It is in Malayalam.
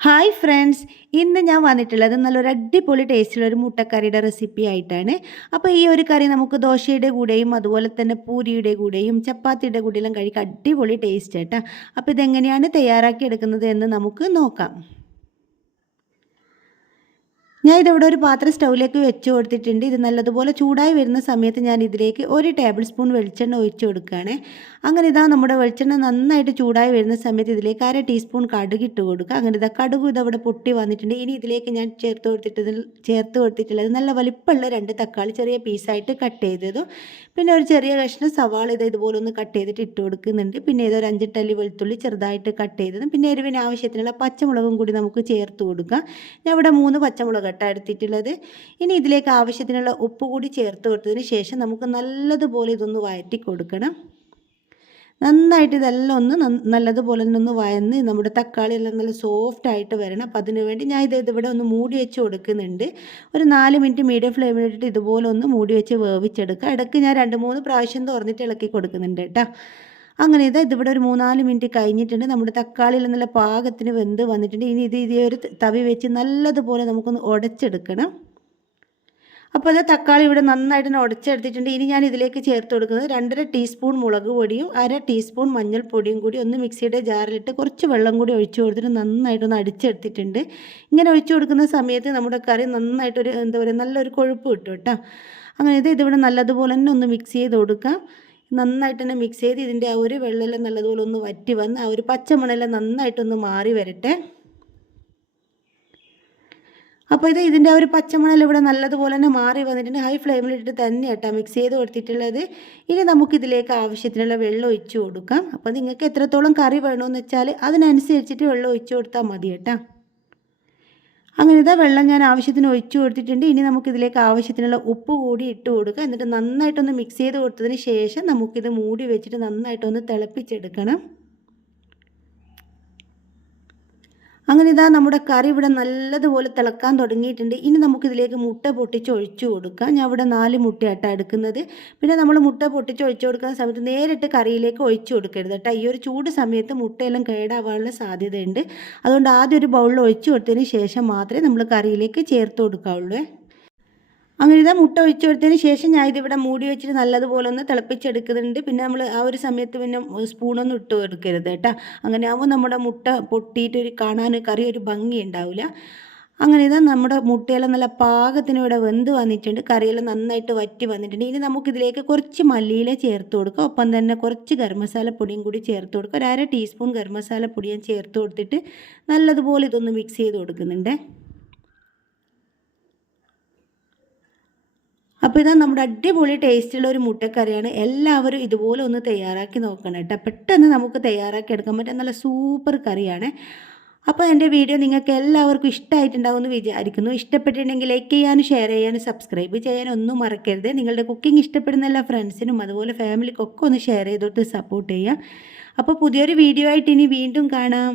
ഹായ് ഫ്രണ്ട്സ് ഇന്ന് ഞാൻ വന്നിട്ടുള്ളത് നല്ലൊരു അടിപൊളി ടേസ്റ്റുള്ള ഒരു മുട്ടക്കറിയുടെ റെസിപ്പി ആയിട്ടാണ്. അപ്പോൾ ഈ ഒരു കറി നമുക്ക് ദോശയുടെ കൂടെയും അതുപോലെ തന്നെ പൂരിയുടെ കൂടെയും ചപ്പാത്തിയുടെ കൂടെയെല്ലാം കഴിക്കാൻ അടിപൊളി ടേസ്റ്റ് ആയിട്ടാണ് അപ്പോൾ ഇതെങ്ങനെയാണ് തയ്യാറാക്കി എടുക്കുന്നത് എന്ന് നമുക്ക് നോക്കാം. ഞാൻ ഇതിവിടെ ഒരു പാത്രം സ്റ്റൗവിലേക്ക് വെച്ച് കൊടുത്തിട്ടുണ്ട്. ഇത് നല്ലതുപോലെ ചൂടായി വരുന്ന സമയത്ത് ഞാൻ ഇതിലേക്ക് ഒരു ടേബിൾ സ്പൂൺ വെളിച്ചെണ്ണ ഒഴിച്ചു കൊടുക്കുകയാണ്. അങ്ങനെ ഇതാ നമ്മുടെ വെളിച്ചെണ്ണ നന്നായിട്ട് ചൂടായി വരുന്ന സമയത്ത് ഇതിലേക്ക് അര ടീസ്പൂൺ കടുക് ഇട്ട് കൊടുക്കുക. അങ്ങനെ ഇതാ കടുക് ഇതവിടെ പൊട്ടി വന്നിട്ടുണ്ട്. ഇനി ഇതിലേക്ക് ഞാൻ ചേർത്ത് കൊടുത്തിട്ട് ചേർത്ത് കൊടുത്തിട്ടുള്ളത് നല്ല വലിപ്പമുള്ള രണ്ട് തക്കാളി ചെറിയ പീസായിട്ട് കട്ട് ചെയ്തതും പിന്നെ ഒരു ചെറിയ കഷ്ണം സവാള ഇത് ഇതുപോലെ ഒന്ന് കട്ട് ചെയ്തിട്ട് ഇട്ട് കൊടുക്കുന്നുണ്ട്. പിന്നെ ഇതൊരു അഞ്ചിട്ടല്ലി വെളുത്തുള്ളി ചെറുതായിട്ട് കട്ട് ചെയ്തതും പിന്നെ എരിവിന് ആവശ്യത്തിനുള്ള പച്ചമുളകും കൂടി നമുക്ക് ചേർത്ത് കൊടുക്കാം. ഞാൻ ഇവിടെ മൂന്ന് പച്ചമുളക് കേട്ടോ എടുത്തിട്ടുള്ളത് ഇനി ഇതിലേക്ക് ആവശ്യത്തിനുള്ള ഉപ്പ് കൂടി ചേർത്ത് കൊടുത്തതിന് ശേഷം നമുക്ക് നല്ലതുപോലെ ഇതൊന്ന് വഴറ്റി കൊടുക്കണം. നന്നായിട്ട് ഇതെല്ലാം ഒന്ന് നല്ലതുപോലെ തന്നെ ഒന്ന് വയന്ന് നമ്മുടെ തക്കാളി എല്ലാം നല്ല സോഫ്റ്റ് ആയിട്ട് വരണം. അപ്പം അതിന് വേണ്ടി ഞാൻ ഇത് ഇതിവിടെ ഒന്ന് മൂടി വെച്ച് കൊടുക്കുന്നുണ്ട്. ഒരു നാല് മിനിറ്റ് മീഡിയം ഫ്ലെയിമിൽ ഇട്ടിട്ട് ഇതുപോലെ ഒന്ന് മൂടി വെച്ച് വേവിച്ചെടുക്കുക. ഇടയ്ക്ക് ഞാൻ രണ്ട് മൂന്ന് പ്രാവശ്യം തുറന്നിട്ട് ഇളക്കി കൊടുക്കുന്നുണ്ട് കേട്ടോ. അങ്ങനെ ഇതാ ഇതിവിടെ ഒരു മൂന്നാൽ മിനിറ്റ് കഴിഞ്ഞിട്ടുണ്ട്. നമ്മുടെ തക്കാളിയിൽ നല്ല പാകത്തിന് വെന്ത് വന്നിട്ടുണ്ട്. ഇനി ഇത് ഇതേ ഒരു തവി വെച്ച് നല്ലതുപോലെ നമുക്കൊന്ന് ഉടച്ചെടുക്കണം. അപ്പോൾ അത് തക്കാളി ഇവിടെ നന്നായിട്ട് ഉടച്ചെടുത്തിട്ടുണ്ട്. ഇനി ഞാൻ ഇതിലേക്ക് ചേർത്ത് കൊടുക്കുന്നത് രണ്ടര ടീസ്പൂൺ മുളക് പൊടിയും അര ടീസ്പൂൺ മഞ്ഞൾപ്പൊടിയും കൂടി ഒന്ന് മിക്സിയുടെ ജാറിലിട്ട് കുറച്ച് വെള്ളം കൂടി ഒഴിച്ചു കൊടുത്തിട്ട് നന്നായിട്ടൊന്ന് അടിച്ചെടുത്തിട്ടുണ്ട്. ഇങ്ങനെ ഒഴിച്ചു കൊടുക്കുന്ന സമയത്ത് നമ്മുടെ കറി നന്നായിട്ടൊരു എന്താ പറയുക നല്ലൊരു കൊഴുപ്പ് കിട്ടും കേട്ടോ. അങ്ങനെ ഇത് ഇതിവിടെ നല്ലതുപോലെ തന്നെ ഒന്ന് മിക്സ് ചെയ്ത് കൊടുക്കാം. നന്നായിട്ട് തന്നെ മിക്സ് ചെയ്ത് ഇതിന്റെ ആ ഒരു വെള്ളമെല്ലാം നല്ലതുപോലെ ഒന്ന് വറ്റി വന്ന് ആ ഒരു പച്ചമണെല്ലാം നന്നായിട്ടൊന്ന് മാറി വരട്ടെ. അപ്പോൾ ഇത് ഇതിന്റെ ഒരു പച്ചമണൽ ഇവിടെ നല്ലതുപോലെ തന്നെ മാറി വന്നിട്ടുണ്ട്. ഹൈ ഫ്ലെയിമിലിട്ട് തന്നെ കേട്ടോ മിക്സ് ചെയ്ത് കൊടുത്തിട്ടുള്ളത്. ഇനി നമുക്കിതിലേക്ക് ആവശ്യത്തിനുള്ള വെള്ളം ഒഴിച്ച് കൊടുക്കാം. അപ്പോൾ നിങ്ങൾക്ക് എത്രത്തോളം കറി വേണമെന്ന് വെച്ചാൽ അതിനനുസരിച്ചിട്ട് വെള്ളം ഒഴിച്ച് കൊടുത്താൽ മതി കേട്ടോ അങ്ങനെ ഇതാ വെള്ളം ഞാൻ ആവശ്യത്തിന് ഒഴിച്ചു കൊടുത്തിട്ടുണ്ട്. ഇനി നമുക്കിതിലേക്ക് ആവശ്യത്തിനുള്ള ഉപ്പ് കൂടി ഇട്ട് കൊടുക്കുക എന്നിട്ട് നന്നായിട്ടൊന്ന് മിക്സ് ചെയ്ത് കൊടുത്തതിന് ശേഷം നമുക്കിത് മൂടി വെച്ചിട്ട് നന്നായിട്ടൊന്ന് തിളപ്പിച്ചെടുക്കണം. അങ്ങനെ ഇതാ നമ്മുടെ കറി ഇവിടെ നല്ലതുപോലെ തിളക്കാൻ തുടങ്ങിയിട്ടുണ്ട്. ഇനി നമുക്കിതിലേക്ക് മുട്ട പൊട്ടിച്ച് ഒഴിച്ചു കൊടുക്കാം. ഞാൻ ഇവിടെ നാല് മുട്ടയായിട്ടാണ് എടുക്കുന്നത്. പിന്നെ നമ്മൾ മുട്ട പൊട്ടിച്ച് ഒഴിച്ചു കൊടുക്കുന്ന സമയത്ത് നേരിട്ട് കറിയിലേക്ക് ഒഴിച്ചു കൊടുക്കരുത് കേട്ടോ. ഈ ഒരു ചൂട് സമയത്ത് മുട്ടയെല്ലാം കേടാവാനുള്ള സാധ്യതയുണ്ട്. അതുകൊണ്ട് ആദ്യം ഒരു ബൗളിൽ ഒഴിച്ചു കൊടുത്തതിന് ശേഷം മാത്രമേ നമ്മൾ കറിയിലേക്ക് ചേർത്ത് കൊടുക്കാവുള്ളൂ. അങ്ങനെ ഇതാ മുട്ട ഒഴിച്ചു കൊടുത്തതിന് ശേഷം ഞാൻ ഇതിവിടെ മൂടി വെച്ചിട്ട് നല്ലതുപോലെ ഒന്ന് തിളപ്പിച്ചെടുക്കുന്നുണ്ട്. പിന്നെ നമ്മൾ ആ ഒരു സമയത്ത് പിന്നെ സ്പൂണൊന്നും ഇട്ട് കൊടുക്കരുത് കേട്ടോ. അങ്ങനെ ആകുമ്പോൾ നമ്മുടെ മുട്ട പൊട്ടിയിട്ട് ഒരു കാണാൻ കറി ഒരു ഭംഗി ഉണ്ടാവില്ല അങ്ങനെ ഇതാ നമ്മുടെ മുട്ടയെല്ലാം നല്ല പാകത്തിന് ഇവിടെ വെന്ത് വന്നിട്ടുണ്ട്. കറിയെല്ലാം നന്നായിട്ട് വറ്റി വന്നിട്ടുണ്ട്. ഇനി നമുക്കിതിലേക്ക് കുറച്ച് മല്ലിയില ചേർത്ത് കൊടുക്കുക ഒപ്പം തന്നെ കുറച്ച് ഗരം മസാല പൊടിയും കൂടി ചേർത്ത് കൊടുക്കുക ഒരു അര ടീസ്പൂൺ ഗരം മസാല ചേർത്ത് കൊടുത്തിട്ട് നല്ലതുപോലെ ഇതൊന്ന് മിക്സ് ചെയ്ത് കൊടുക്കുന്നുണ്ട്. അപ്പോൾ ഇതാ നമ്മുടെ അടിപൊളി ടേസ്റ്റുള്ള ഒരു മുട്ടക്കറിയാണ്. എല്ലാവരും ഇതുപോലെ ഒന്ന് തയ്യാറാക്കി നോക്കണം കേട്ടോ. പെട്ടെന്ന് നമുക്ക് തയ്യാറാക്കി എടുക്കാൻ പറ്റുന്ന നല്ല സൂപ്പർ കറിയാണ്. അപ്പോൾ എന്റെ വീഡിയോ നിങ്ങൾക്ക് എല്ലാവർക്കും ഇഷ്ടമായിട്ടുണ്ടാവുമെന്ന് വിചാരിക്കുന്നു. ഇഷ്ടപ്പെട്ടിട്ടുണ്ടെങ്കിൽ ലൈക്ക് ചെയ്യാനും ഷെയർ ചെയ്യാനും സബ്സ്ക്രൈബ് ചെയ്യാനും ഒന്നും മറക്കരുത്. നിങ്ങളുടെ കുക്കിംഗ് ഇഷ്ടപ്പെടുന്ന എല്ലാ ഫ്രണ്ട്സിനും അതുപോലെ ഫാമിലിക്കൊക്കെ ഒന്ന് ഷെയർ ചെയ്തോട്ട് സപ്പോർട്ട് ചെയ്യാം. അപ്പോൾ പുതിയൊരു വീഡിയോ ആയിട്ട് ഇനി വീണ്ടും കാണാം.